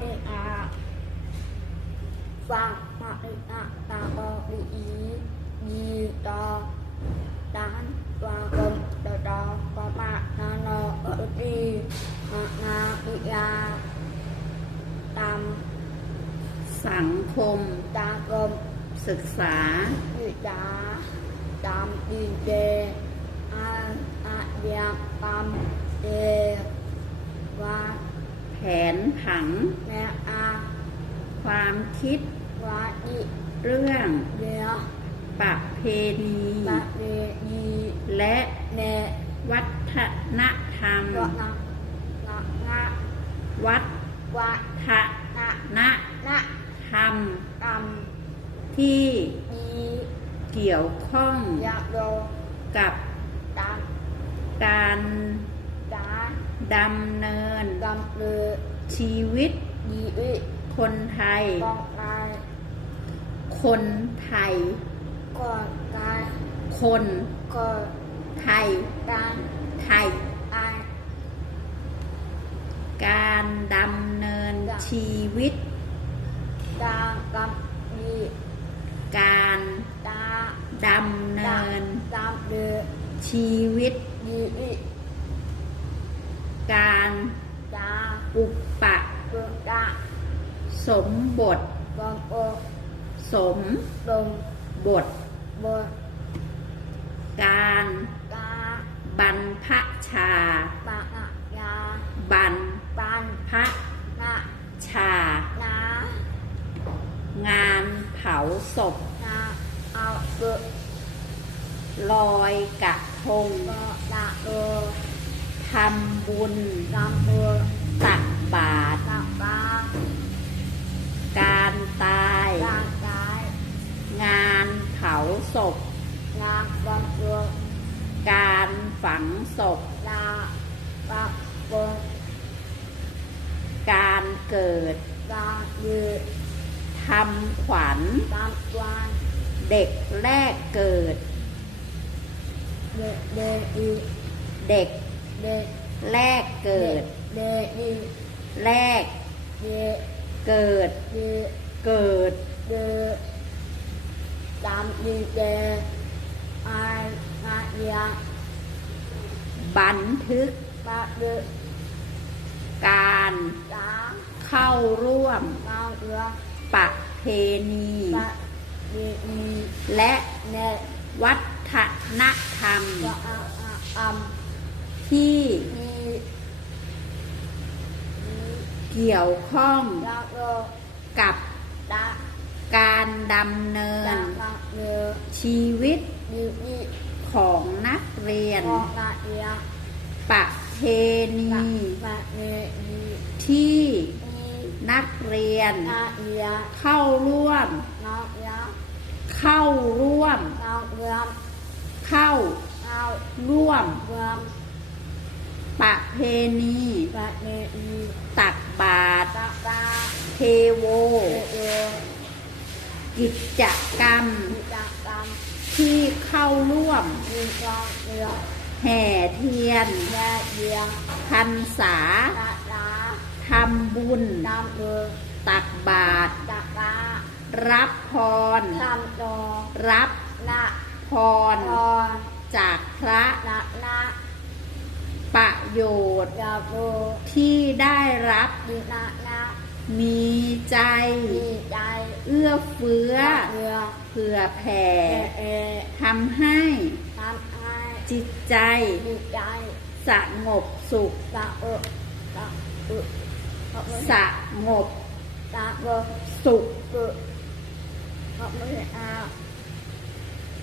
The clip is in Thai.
đi à và mà đi à ta có đi ý đi to đán và gồm đờ đờ và mà na nọ ở đi mà na đi à tam สังคม ta gồm ศึกษา đi đá tam đi đê a a đẹp tam đê và แผ นผัง mẹ a ความคิด và đi เรื่อง đeo ประเพณี bà về đi และ nè วัฒนธรรม gọi là là na วัฒ qua ฒ na น na ธรรม cầm ที่ đi เกี่ยวข้อง dạ đồ กับ đam การ đá ดำเนิน cầm lừa ชีวิต đi uy คนไทย con ai คนไทย con cái คน con ไทย can ไทย ai การดำเนินชีวิต đang cầm đi การ đá ดำเนิน cầm lừa ชีวิต đi uy การ đá อุป phương đá สมบท con ô สม đồng บท bờ การ ca บรรพชา bạc nạ ya บรร ban พ nạ ชา ná งานเผาศพ nạ ao bự ลอยกระทง bờ đạ đồ ทำบุญ làm bờ ตักบาตร đạ ba การตาย đạ cái งานเผาศพ ngà vòng đường การฝังศพ đạ bạc bờ การเกิด đạ như ทำขวัญ tam quan เด็กแรกเกิด đề đề y เด็ก đề แรกเกิด đề y แรก đề เกิด đề เกิด đề tam đi đề ai ngà ya บันทึก ba đưa การ đá เข้าร่วม ngao đưa ประเพณี ba đi đi และ nè วัฒนธรรม cho a a âm ที่เกี่ยวข้องกับการดำเนินชีวิตของนักเรียนประเพณีเนมีที่นักเรียนเข้าร่วมเข้าร่วมเข้าร่วม ประเพณี ba nè đi ตักบาตร ta ta เทโว đề đề กิจกรรม đi ta tam ที่เข้าร่วม đi con đưa แห่เทียน ra giềng พรรษา ta ta ทำบุญ tam đưa ตักบาตร ta ta รับพร tam đồ รับ na พร đò จากพระ na na ประโยชน์ đò vô ที่ได้รับ đi na na มีใจ đi chạy เอื้อเฟื้อ ra đưa เผื่อแผ่ ê ê ทำให้ tam ai จิตใจ đi chạy สงบสุข ta ơ ta ơ สงบ ta vô สุข ơ học mới à